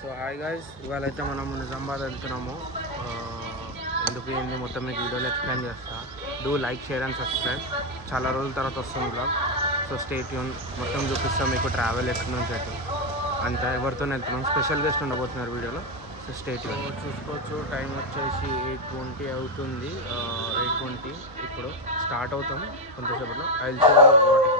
So hi guys, ఇవాళ అయితే మనం నిజామాబాద్ వెళ్తున్నాము. ఎందుకు ఏంది మొత్తం మీకు వీడియోలో ఎక్స్ప్లెయిన్ చేస్తా. Do like, share and subscribe. చాలా రోజుల తర్వాత వస్తుంది బ్లాగ్. సో స్టే ట్యూన్, మొత్తం చూపిస్తాం మీకు ట్రావెల్ ఎక్కడి నుంచి అయితే. అంతా ఎవరితో వెళ్తున్నాం, స్పెషల్ గెస్ట్ ఉండబోతున్నారు వీడియోలో. So stay tune. చూసుకోవచ్చు, టైం వచ్చేసి 8:20 అవుతుంది. 8:20 ఇప్పుడు స్టార్ట్ అవుతాం కొంతసేపట్లో. ఐల్ షో వాటికి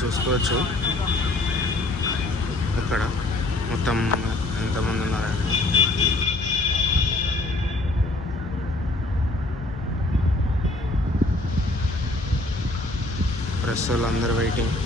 చూసుకోవచ్చు ఇక్కడ మొత్తం ఎంతమంది ఉన్నారండి. ప్రెస్ అందరు వెయిటింగ్.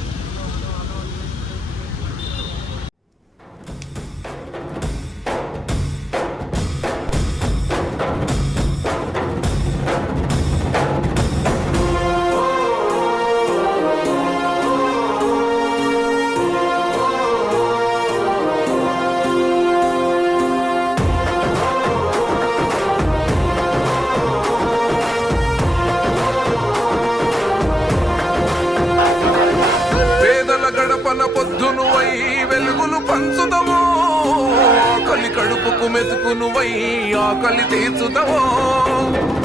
పొద్దునువై వెలుగులు పంచుదవో, ఆకలి కడుపుకు మెతుకునువై ఆకలి తీర్చుదవో,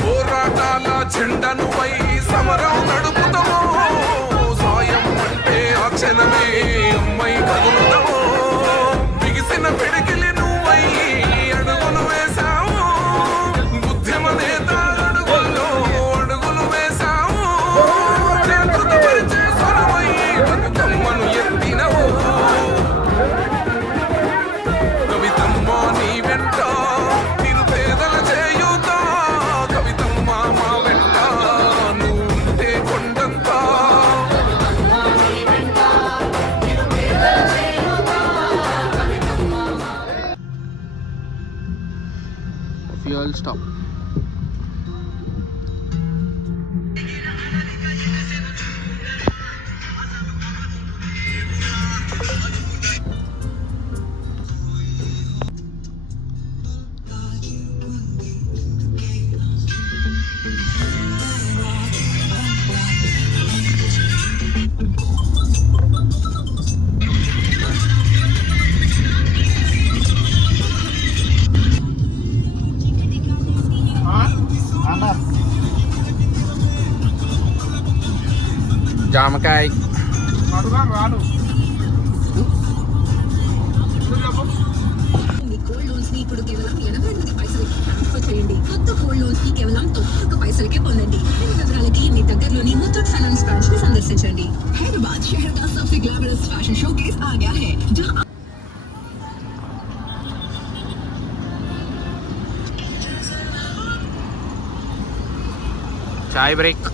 పోరాటాల జెండనువై సమరం నడుపుదవో, సాయం అంటే ఆ క్షణమే అమ్మై కదులుదవో, బిగిసిన పిడికిలి నువ్వై అడుగులు వేశావు, బుద్ధిమ నేత అడుగుల్లో అడుగులు వేశావు, జాగృతపరిచే స్వరమై బతుకమ్మను ఎత్తినవు, కవితమ్మ నీ వెంట నిరుపేదల చేయూత, కవితమ్మ మా వెంట నువ్వుంటే కొండంత. Fuel stop. జామకాయ గోల్డ్ లోన్స్ ని ఇప్పుడు కేవలం 88 పైసలకి ట్రాన్స్ఫర్ చేయండి. కొత్త గోల్డ్ లోన్స్ ని కేవలం 91 పైసలకే పొందండి. వివరాలకి మీ దగ్గరలోని ముత్తూట్ ఫైనాన్స్ బ్రాంచ్ ని సందర్శించండి. హైదరాబాద్ शहर का सबसे ग्लैमरस फैशन शोकेस आ गया है, जहां చాయ్ బ్రేక్.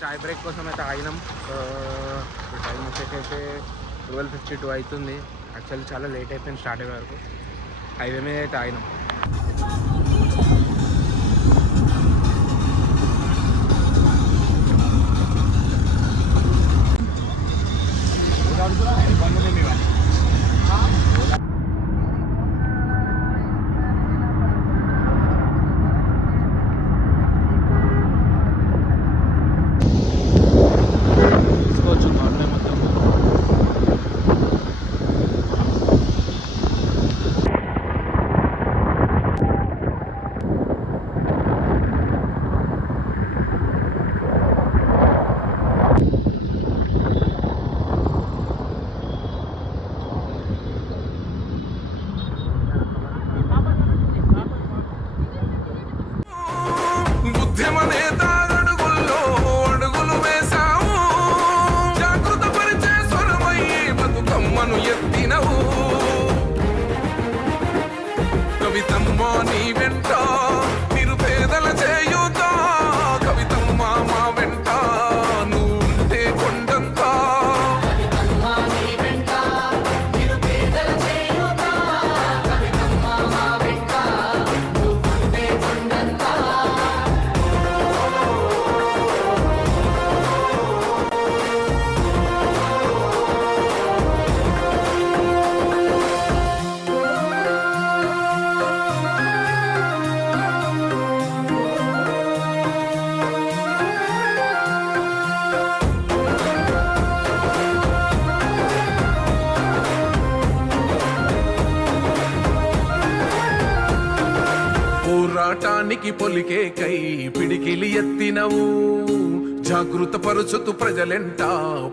చాయ్ బ్రేక్ కోసం అయితే ఆగినాం. టైం వచ్చేసైతే 12:52 అవుతుంది. యాక్చువల్లీ చాలా లేట్ అయిపోయింది స్టార్ట్ అయ్యే వరకు. హైవే మీద అయితే ఆగినాం. రాజధానికి పొలికే కై పిడికిలి ఎత్తినవు జాగృత పరుచుతు ప్రజలెంట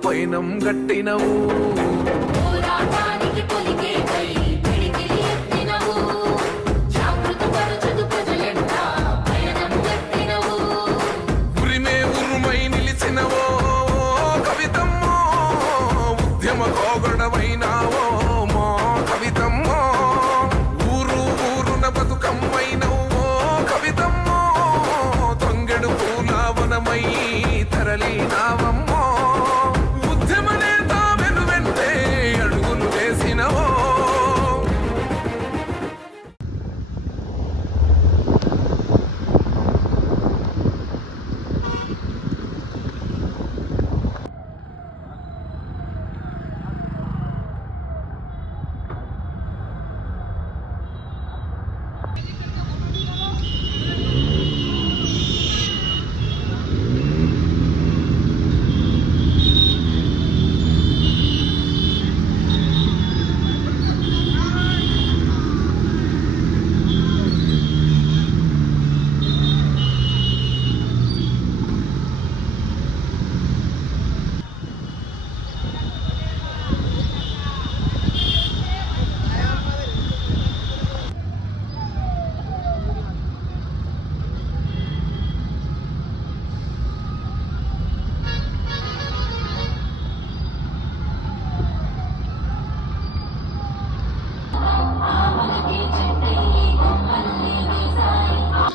పైనం గట్టినవు ఉరిమే ఉరుమై నిలిచినవో కవితమ్మో ఉద్యమ కోగడమైనావో మా కవితమ్మో ఊరు ఊరున బతుకమ్మైనవో కవితమ్మో తంగెడు పూలావనమై తరలినావమ్మో ఉద్యమ నేత వెనువెంటే అడుగులు వేసినవో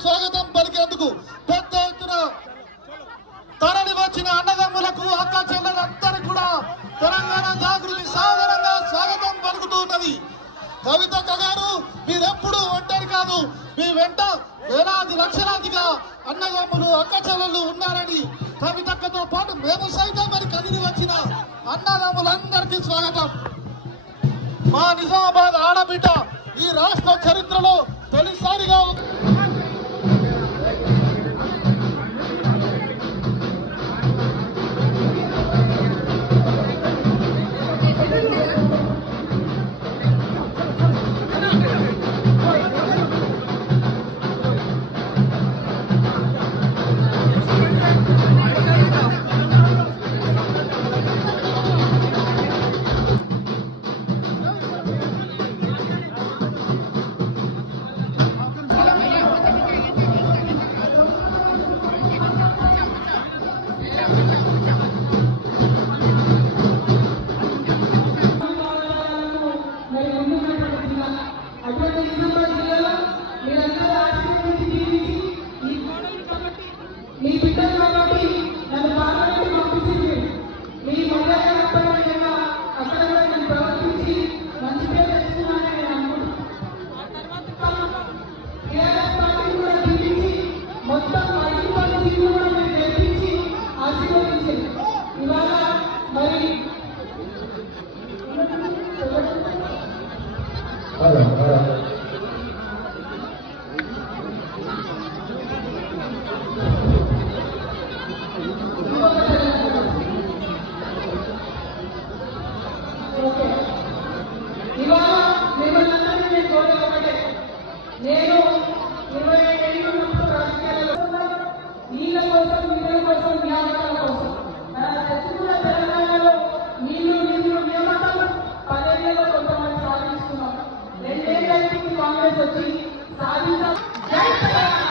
స్వాగతం పలికేందుకు పెద్ద ఎత్తున తరలి వచ్చిన అన్నదమ్ములకు అక్క చెల్లెలందరూ కూడా తెలంగాణ జాగృతి సాధారణంగా స్వాగతం పలుకుతూ ఉన్నది. కవితక్క గారు మీరెప్పుడు ఒంటరి కాదు, మీ వెంట వేలాది లక్షలాదిగా అన్నదమ్ములు అక్క చెల్లెళ్ళు ఉన్నారని కవితక్కతో పాటు మేము సైతం మరి కదిలి వచ్చిన అన్నదమ్ములందరికీ స్వాగతం. మా నిజామాబాద్ ఆడబిడ్డ ఈ రాష్ట్ర చరిత్రలో తొలిసారిగా మీ బిడ్డలు కాబట్టి నన్ను పార్లమెంట్కి పంపించింది. మీ మొదలైన అక్కడ నేను ప్రవర్తించి మంచి పేరు తెచ్చుకున్నానని నేను అనుకుంటున్నాను. ఆ తర్వాత కాలంలో టీఆర్ఎస్ పార్టీ కూడా దీవించి మొత్తం 5 సీట్లు కూడా మీరు గెలిపించి ఆశీర్వదించింది. ఇవాళ మరి ఇవాళ మిమ్మల్ని అందరినీ నేను కోరేది ఒకటే. నేను 25 ఏళ్ళు ఉన్నప్పుడు రాజకీయాల్లో నీళ్ళ కోసం, నిధుల కోసం, వ్యాపారాల కోసం తెచ్చుకున్న తెలంగాణలో నీళ్లు నిధులు నియామకాలు 10 ఏళ్ళలో కొంతమంది సాధించుకున్నాం. 2 ఏళ్ళకి కాంగ్రెస్ వచ్చి సాధించాలి. జై తెలంగాణ.